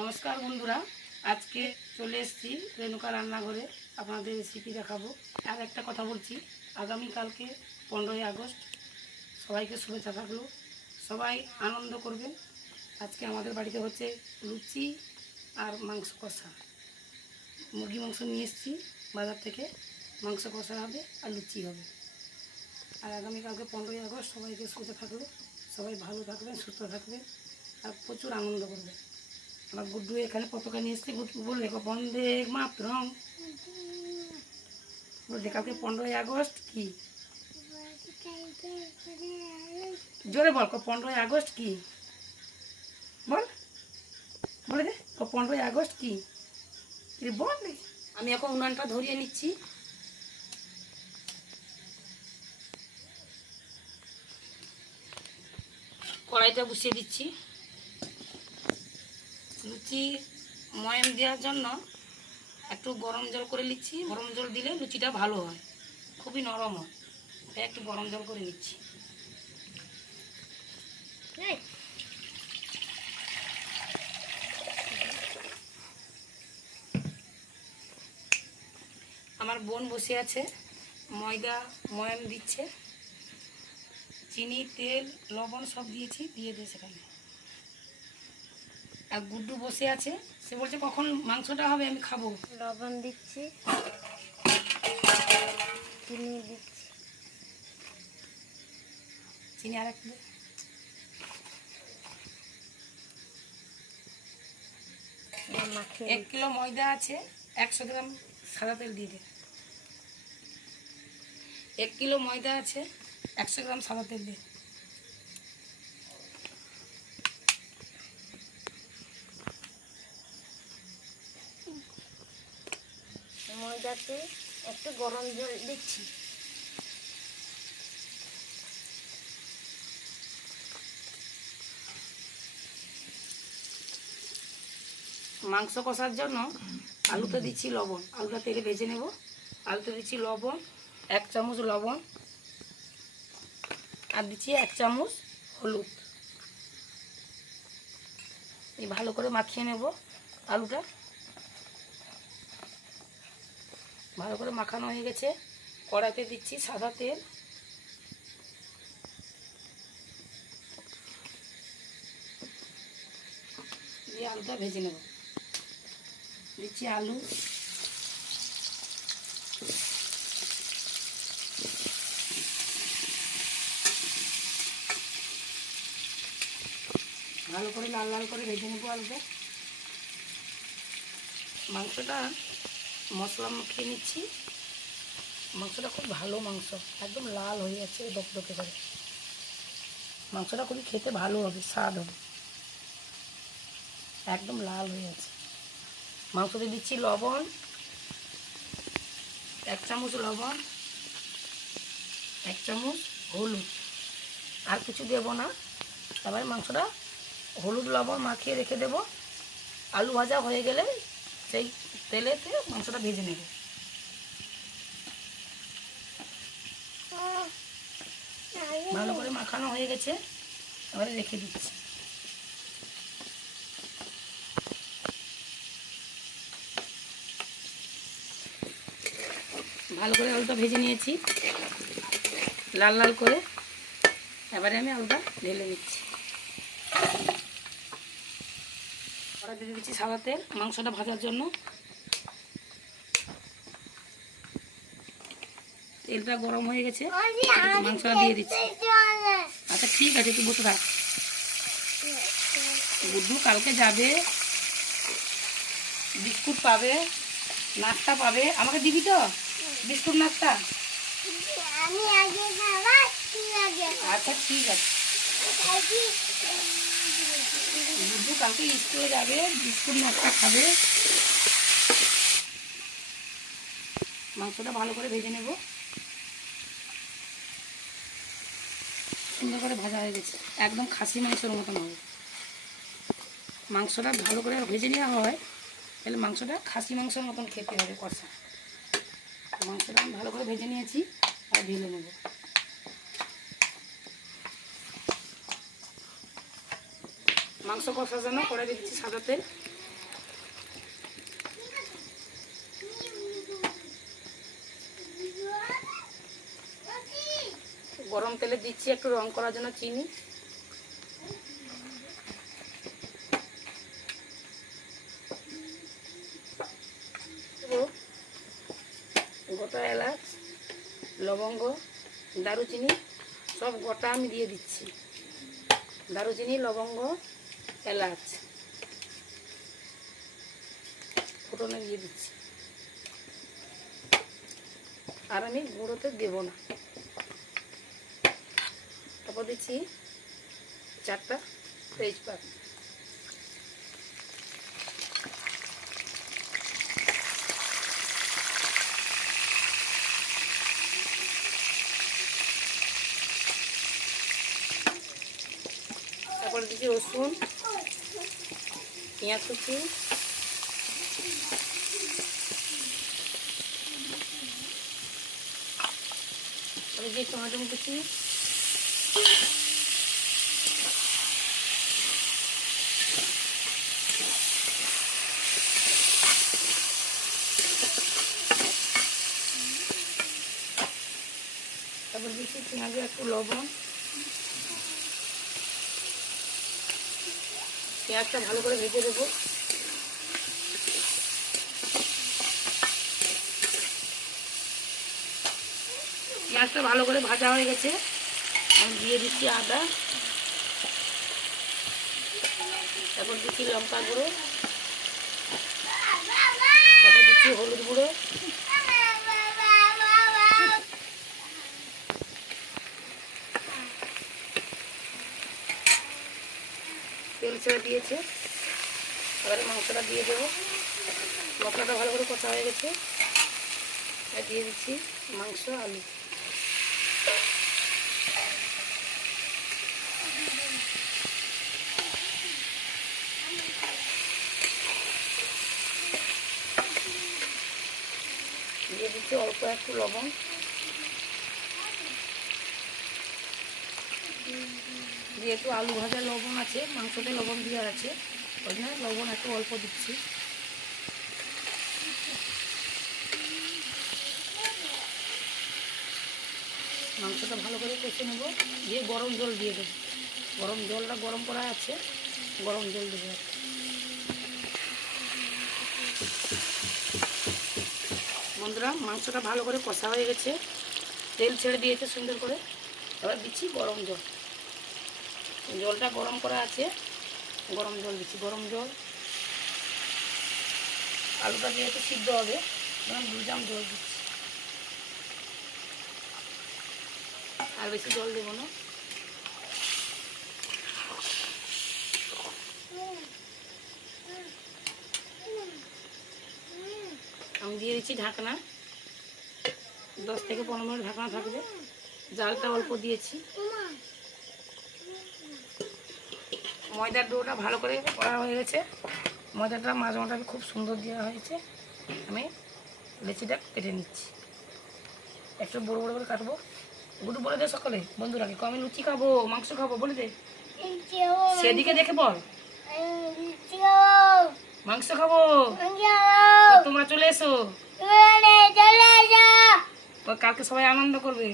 নমস্কার বন্ধুরা, আজকে চলে এসেছি রেণুকা রান্নাঘরে আপনাদের রেসিপি দেখাবো। আর একটা কথা বলছি, আগামীকালকে 15ই আগস্ট, সবাইকে শুভেচ্ছা থাকলো। সবাই আনন্দ করবেন। আজকে আমাদের বাড়িতে হচ্ছে লুচি আর মাংস কষা। মুরগি মাংস নিয়ে এসেছি বাজার থেকে, মাংস কষা হবে আর লুচি হবে। আর আগামীকালকে 15ই আগস্ট, সবাইকে শুভেচ্ছা থাকলো। সবাই ভালো থাকবেন, সুস্থ থাকবেন আর প্রচুর আনন্দ করবেন। আমার গুড্ডু এখানে পতাকা নিয়ে এসছে। গুড্ডু বললে বন্দে মাতরম, বলছে কালকে 15ই আগস্ট কি? জোরে বল, 15ই আগস্ট কি বল, বলে দে 15ই আগস্ট কি বল। আমি এখন উনানটা ধরিয়ে নিচ্ছি। কড়াইটা বসিয়ে দিচ্ছি। লুচি ময়াম দেওয়ার জন্য একটু গরম জল করে নিচ্ছি। গরম জল দিলে লুচিটা ভালো হয়, খুবই নরম হয়। তাই একটু গরম জল করে নিচ্ছি। আমার বোন বসে আছে, ময়দা ময়াম দিচ্ছে। চিনি, তেল, লবণ সব দিয়েছি, দিয়ে দিয়ে সেখানে। আর গুড্ডু বসে আছে, সে বলছে কখন মাংসটা হবে আমি খাবো। লবণ দিচ্ছি, চিনি দিচ্ছি, চিনি আর একটু 1 কিলো ময়দা আছে, 100 গ্রাম সাদা তেল দিয়ে দে। 1 কিলো ময়দা আছে, 100 গ্রাম সাদা তেল দে। ময়দাতে একটু গরম জল দিচ্ছি। মাংস কষার জন্য আলুতে দিচ্ছি লবণ। আলুটা তেলে ভেজে নেব। আলুতে দিচ্ছি লবণ, 1 চামচ লবণ, আর দিচ্ছি 1 চামচ হলুদ। এই ভালো করে মাখিয়ে নেব আলুটা। ভালো করে মাখানো হয়ে গেছে। কড়াইতে দিচ্ছি সাদা তেল, দিয়ে আলুটা ভেজে নেব। দিচ্ছি আলু, ভালো করে লাল লাল করে ভেজে নেবো আলুটা। মাংসটা মশলা মাখিয়ে নিচ্ছি। মাংসটা খুব ভালো মাংস, একদম লাল হয়ে যাচ্ছে দপদপে করে। মাংসটা খুবই খেতে ভালো হবে, স্বাদ হবে, একদম লাল হয়ে আছে। মাংসতে দিচ্ছি লবণ, 1 চামচ লবণ, 1 চামচ হলুদ, আর কিছু দেবো না। তারপরে মাংসটা হলুদ লবণ মাখিয়ে রেখে দেব। আলু ভাজা হয়ে গেলে সেই তেলেতে মাংসটা ভেজে নেব। ভালো করে মাখানো হয়ে গেছে, এবারে রেখে দিচ্ছি। ভালো করে আলুটা ভেজে নিয়েছি লাল লাল করে। এবারে আমি আলুটা ঢেলে দিচ্ছি। কড়াই দিয়ে দিচ্ছি সাদা তেল মাংসটা ভাজার জন্য। তেলটা গরম হয়ে গেছে, মাংসটা দিয়ে দিচ্ছি। আচ্ছা ঠিক আছে, তুই বসে থাক। গুড্ডু কালকে যাবে, বিস্কুট পাবে, নাস্তা পাবে। আমাকে দিবি তো বিস্কুট নাস্তা? আচ্ছা ঠিক আছে। গুড্ডু কালকে স্কুলে যাবে, বিস্কুট নাস্তা খাবে। মাংসটা ভালো করে ভেজে নেব। সুন্দর করে ভাজা হয়ে গেছে, একদম খাসি মাংসের মতন হবে। মাংসটা ভালো করে ভেজে নেওয়া হয়, তাহলে মাংসটা খাসি মাংসের মতন খেতে হবে কষা। মাংসটা আমি ভালো করে ভেজে নিয়েছি, আর ঢেলে নেব। মাংস কষার জন্য কড়াই দিচ্ছি সাদা তেল, তেলে দিচ্ছি একটু রং করার জন্য চিনি। গোটা এলাচ, লবঙ্গ, দারুচিনি সব গোটা আমি দিয়ে দিচ্ছি। দারুচিনি, লবঙ্গ, এলাচ ফোড়নে দিয়ে দিচ্ছি। আর আমি গুঁড়োতে দেবো না। তারপর দিচ্ছি 4টা তেজপাত। তারপরে দিচ্ছি রসুন, পেঁয়াজ কুচি, তারপরে দিয়ে টমেটো কুচি, তারপর দিচ্ছি পেঁয়াজে একটু লবণ। পেঁয়াজটা ভালো করে ভেজে দেবো। পেঁয়াজটা ভালো করে ভাজা হয়ে গেছে, আমি দিয়ে দিচ্ছি আদা। তারপর দিচ্ছি লঙ্কা গুঁড়ো, তারপর দিচ্ছি হলুদ গুঁড়ো, তেল ছেড়ে দিয়েছে। এবারে মাংসটা দিয়ে দেবো। মশলাটা ভালো করে কষা হয়ে গেছে, আর দিয়ে দিচ্ছি মাংস, আলু। দিয়ে দিচ্ছি অল্প একটু লবণ। যেহেতু আলু ভাজা লবণ আছে, মাংসতে লবণ দেওয়া আছে, ওই জন্য লবণ একটু অল্প দিচ্ছি। মাংসটা ভালো করে কষে নেব, দিয়ে গরম জল দিয়ে দেবো। গরম জলটা গরম করা আছে, গরম জল দেবো। বন্ধুরা, মাংসটা ভালো করে কষা হয়ে গেছে, তেল ছেড়ে দিয়েছে সুন্দর করে। এবার দিচ্ছি গরম জল। জলটা গরম করা আছে, গরম জল দিচ্ছি। গরম জল, আলুটা যেহেতু সিদ্ধ হবে, 2 চামচ জল দিচ্ছি। আর বেশি জল দেবো না। আমি দিয়ে দিচ্ছি ঢাকনা। 10 থেকে 15 মিনিট ঢাকনা থাকবে। জালটা অল্প দিয়েছি। ময়দার ডোটা ভালো করে করা হয়ে গেছে। ময়দাটা মাঝমাটা খুব সুন্দর দেওয়া হয়েছে। আমি লেচিটা কেটে নিচ্ছি, একটু বড় বড় করে কাটবো। গুডু বলে দে সকালে বন্ধুরাকে, আমি লুচি খাবো, মাংস খাবো, বলে দে। সেদিকে দেখে বল, মাংস খাবো, তোমরা চলে এসো, কালকে সবাই আনন্দ করবে।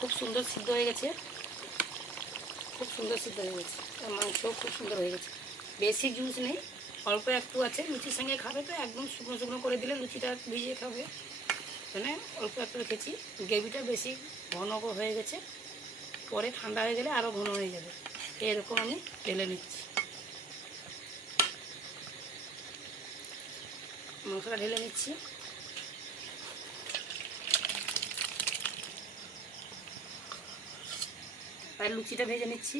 খুব সুন্দর সিদ্ধ হয়ে গেছে, খুব সুন্দর সিদ্ধ হয়ে গেছে। মাংসও খুব সুন্দর হয়ে গেছে। বেশি জুস নেই, অল্প একটু আছে। লুচির সঙ্গে খাবে তো একদম শুকনো শুকনো করে দিলে লুচিটা ভিজিয়ে খাবে, মানে অল্প একটু রেখেছি। গ্রেভিটা বেশি ঘন হয়ে গেছে, পরে ঠান্ডা হয়ে গেলে আরও ঘন হয়ে যাবে। এরকম আমি ঢেলে নিচ্ছি। মাংসটা ঢেলে নিচ্ছি। আর লুচিটা ভেজে নিচ্ছি।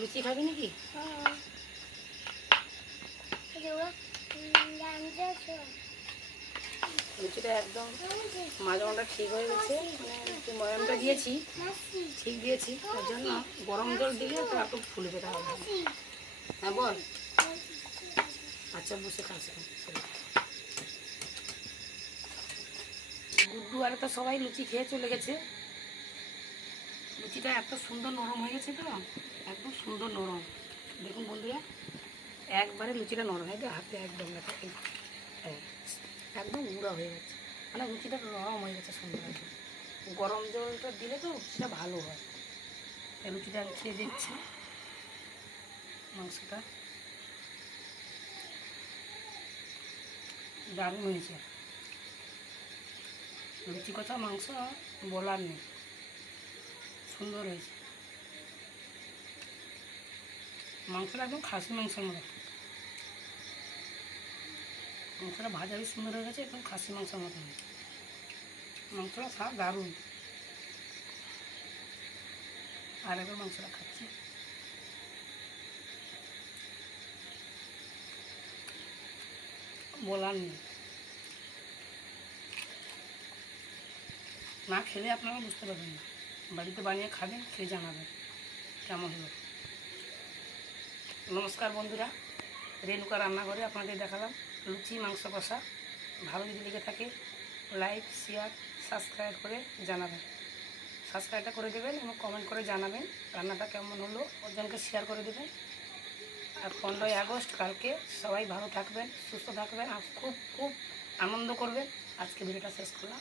লুচি খাবি নাকি? লুচিটা একদম মাঝমাটা ঠিক হয়ে গেছে, মানে ময়মটা দিয়েছি, ঠিক দিয়েছি। তার জন্য গরম জল দিলে তো একটু ফুলবে তাহলে। হ্যাঁ বল। আচ্ছা বসে খাস। গুড্ডু আর তো সবাই লুচি খেয়ে চলে গেছে। লুচিটা এত সুন্দর নরম হয়ে গেছে তো, একদম সুন্দর নরম। দেখুন বন্ধুরা, একবারে লুচিটা নরম হয়ে গেছে, হাতে একদম দেখো একদম গুঁড়া হয়ে গেছে, মানে লুচিটা নরম হয়ে গেছে সুন্দর একদম। গরম জলটা দিলে তো লুচিটা ভালো হয়। এই লুচিটা আমি খেয়ে দেখছি মাংসটা, দারুণ হয়েছে। লুচি কথা মাংস বলার নেই, সুন্দর হয়েছে। মাংসটা একদম খাসি মাংসের মতো, মাংসটা ভাজা বেশ সুন্দর হয়ে গেছে, একদম খাসি মাংসের মতো হয়েছে। মাংসটা স্বাদ দারুণ। আর একবার মাংসটা খাচ্ছি, বলার নেই। না খেলে আপনারা বুঝতে পারবেন না, বাড়িতে বানিয়ে খাবেন, খেয়ে জানাবেন কেমন হলো। নমস্কার বন্ধুরা, রেণুকা রান্নাঘরে আপনাদের দেখালাম লুচি মাংস কষা। ভালো যদি লেগে থাকে লাইক শেয়ার সাবস্ক্রাইব করে জানাবেন, সাবস্ক্রাইবটা করে দেবেন এবং কমেন্ট করে জানাবেন রান্নাটা কেমন হলো, অর্জনকে শেয়ার করে দেবেন। আর 15ই আগস্ট কালকে সবাই ভালো থাকবেন, সুস্থ থাকবেন আর খুব খুব আনন্দ করবেন। আজকে ভিডিওটা শেষ করলাম।